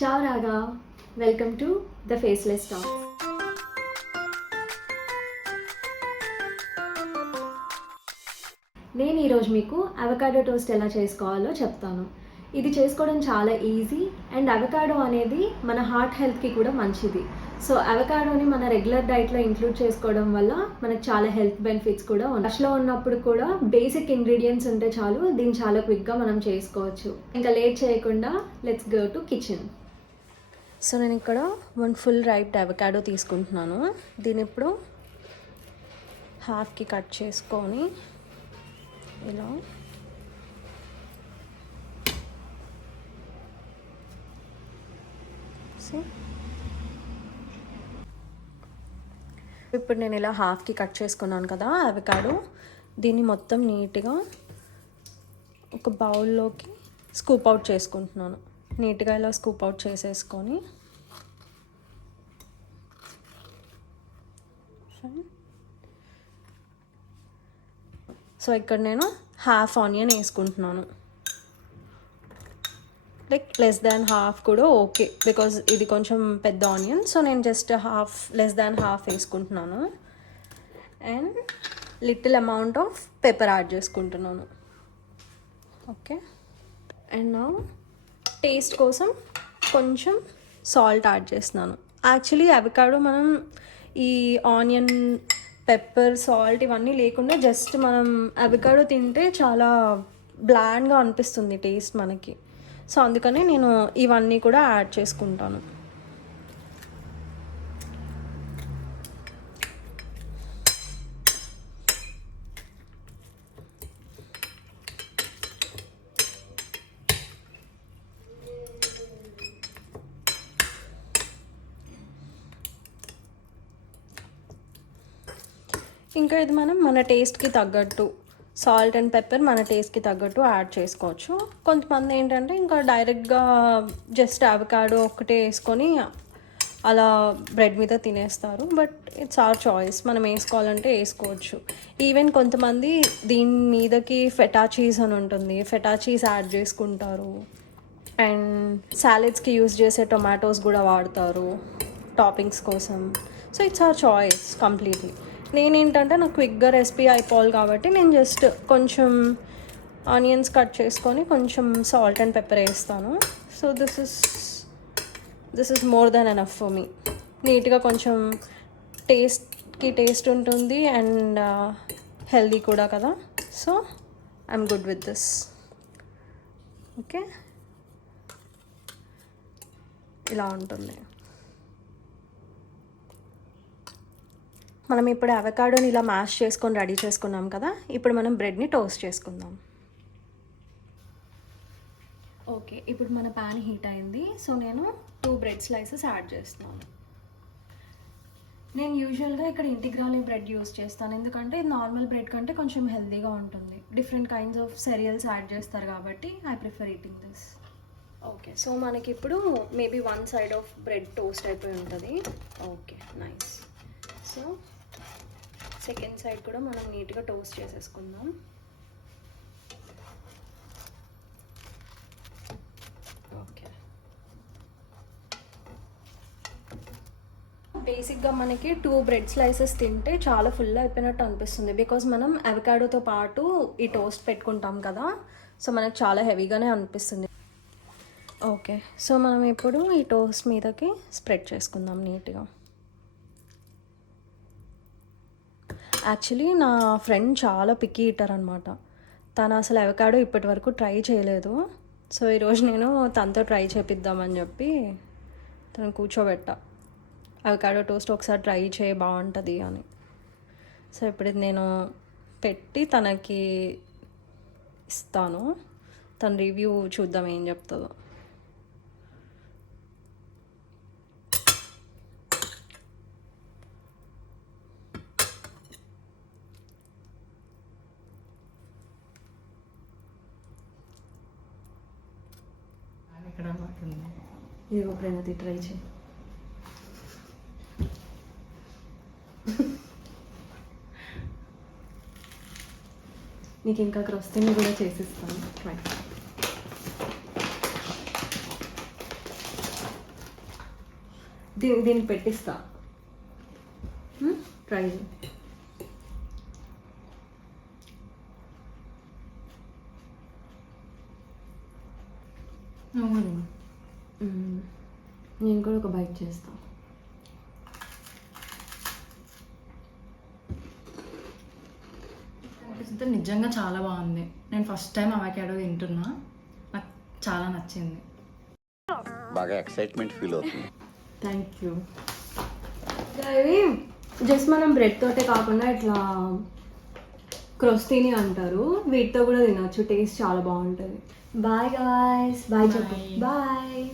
Ciao Raga, welcome to the Faceless Talks. నేను ఈరోజు మీకు అవకాడో టోస్ట్ ఎలా చేసుకోవాలో చెప్తాను. ఇది చేసుకోవడం చాలా ఈజీ అండ్ అవకాడో అనేది మన హార్ట్ హెల్త్కి కూడా మంచిది. సో అవకాడోని మన రెగ్యులర్ డైట్లో ఇంక్లూడ్ చేసుకోవడం వల్ల మనకు చాలా హెల్త్ బెనిఫిట్స్ కూడా ఉన్నాయి. రష్లో ఉన్నప్పుడు కూడా బేసిక్ ఇంగ్రీడియంట్స్ ఉంటే చాలు, దీన్ని చాలా క్విక్గా మనం చేసుకోవచ్చు. ఇంకా లేట్ చేయకుండా let's go to kitchen. So నేను ఇక్కడ 1 ఫుల్ రైప్డ్ అవకాడో తీసుకుంటున్నాను. దీని ఇప్పుడు హాఫ్కి కట్ చేసుకొని ఇలా ఇప్పుడు నేను ఇలా హాఫ్కి కట్ చేసుకున్నాను కదా అవకాడో, దీన్ని మొత్తం నీట్గా ఒక బౌల్లోకి స్కూప్ అవుట్ చేసుకుంటున్నాను. నీట్గా ఇలా స్కూప్ అవుట్ చేసేసుకొని సో ఇక్కడ నేను హాఫ్ ఆనియన్ వేసుకుంటున్నాను. లైక్ లెస్ దాన్ హాఫ్ కూడా ఓకే, బికాజ్ ఇది కొంచెం పెద్ద ఆనియన్. సో నేను జస్ట్ లెస్ దాన్ హాఫ్ వేసుకుంటున్నాను. And little amount of pepper add చేసుకుంటున్నాను. ఓకే, అండ్ నా టేస్ట్ కోసం కొంచెం సాల్ట్ యాడ్ చేస్తున్నాను. యాక్చువల్లీ అవకాడో మనం ఈ ఆనియన్, పెప్పర్, సాల్ట్ ఇవన్నీ లేకుండా జస్ట్ మనం అవకాడో తింటే చాలా బ్లాండ్గా అనిపిస్తుంది టేస్ట్ మనకి. సో అందుకని నేను ఇవన్నీ కూడా యాడ్ చేసుకుంటాను. ఇంకా ఇది మనం మన టేస్ట్కి తగ్గట్టు సాల్ట్ అండ్ పెప్పర్ మన టేస్ట్కి తగ్గట్టు యాడ్ చేసుకోవచ్చు. కొంతమంది ఏంటంటే ఇంకా డైరెక్ట్గా జస్ట్ అవకాడో ఒకటే వేసుకొని అలా బ్రెడ్ మీద తినేస్తారు. బట్ ఇట్స్ అవర్ చాయిస్, మనం వేసుకోవాలంటే వేసుకోవచ్చు. ఈవెన్ కొంతమంది దీని మీదకి ఫెటా చీజ్ అని ఉంటుంది, ఫెటా చీజ్ యాడ్ చేసుకుంటారు. అండ్ సాలెడ్స్కి యూజ్ చేసే టొమాటోస్ కూడా వాడతారు టాపింగ్స్ కోసం. So it's our choice completely. నేనేంటంటే నాకు క్విక్గా రెసిపీ అయిపోవాలి కాబట్టి నేను జస్ట్ కొంచెం ఆనియన్స్ కట్ చేసుకొని కొంచెం సాల్ట్ అండ్ పెప్పర్ వేస్తాను. So this is more than enough for me. నీట్గా కొంచెం టేస్ట్ ఉంటుంది అండ్ హెల్దీ కూడా కదా. So I'm good with this. Okay, ఇలా ఉంటుంది. మనం ఇప్పుడు అవకాడోని ఇలా మ్యాష్ చేసుకొని రెడీ చేసుకున్నాం కదా. ఇప్పుడు మనం బ్రెడ్ని టోస్ట్ చేసుకుందాం. ఓకే, ఇప్పుడు మన ప్యాన్ హీట్ అయింది. సో నేను 2 బ్రెడ్ స్లైసెస్ యాడ్ చేస్తున్నాను. నేను యూజువల్గా ఇక్కడ ఇంటిగ్రాలే బ్రెడ్ యూస్ చేస్తాను, ఎందుకంటే నార్మల్ బ్రెడ్ కంటే కొంచెం హెల్తీగా ఉంటుంది. Different kinds of cereals add చేస్తారు కాబట్టి I prefer eating this. Okay, so మనకి ఇప్పుడు maybe 1 side of bread toast అయిపోయి ఉంటుంది. Okay, nice. So second side కూడా మనం నీట్గా టోస్ట్ చేసేసుకుందాం. ఓకే, బేసిక్గా మనకి 2 బ్రెడ్ స్లైసెస్ తింటే చాలా ఫుల్ అయిపోయినట్టు అనిపిస్తుంది, బికాజ్ మనం అవకాడోతో పాటు ఈ టోస్ట్ పెట్టుకుంటాం కదా. సో మనకు చాలా హెవీగానే అనిపిస్తుంది. ఓకే, సో మనం ఇప్పుడు ఈ టోస్ట్ మీదకి స్ప్రెడ్ చేసుకుందాం నీట్గా. యాక్చువల్లీ నా ఫ్రెండ్ చాలా పిక్కీ ఈటర్ అనమాట. తను అసలు అవకాడో ఇప్పటి వరకు ట్రై చేయలేదు. సో ఈరోజు నేను తనతో ట్రై చేపిద్దామని చెప్పి తను కూర్చోబెట్టా. అవకాడో టోస్ట్ ఒకసారి ట్రై చేయ, బాగుంటుంది అని. సో ఇప్పుడు నేను పెట్టి తనకి ఇస్తాను. తన రివ్యూ చూద్దాం ఏం చెప్తుందో. ఇదిగో ప్రణతి, ట్రై చేయి. నీకు ఇంకా క్రస్టింగ్ కూడా చేసిస్తాను. ట్రై. దీనికి పెట్టిస్తా. ట్రై చేయి. నేను కూడా ఒక బైట్ చేస్తాను. అనిపిస్తుంది నిజంగా చాలా బాగుంది. నేను ఫస్ట్ టైం అవకాడో తింటున్నా, నాకు చాలా నచ్చింది. బాగా ఎక్సైట్మెంట్ ఫీల్ అవుతుంది. Thank you. ఇవి జస్ట్ మనం బ్రెడ్ తోటే కాకుండా ఇట్లా క్రోస్టీని అంటారు, వీటితో కూడా తినొచ్చు. టేస్ట్ చాలా బాగుంటుంది. Bye guys. బాయ్ చెప్పు. బాయ్.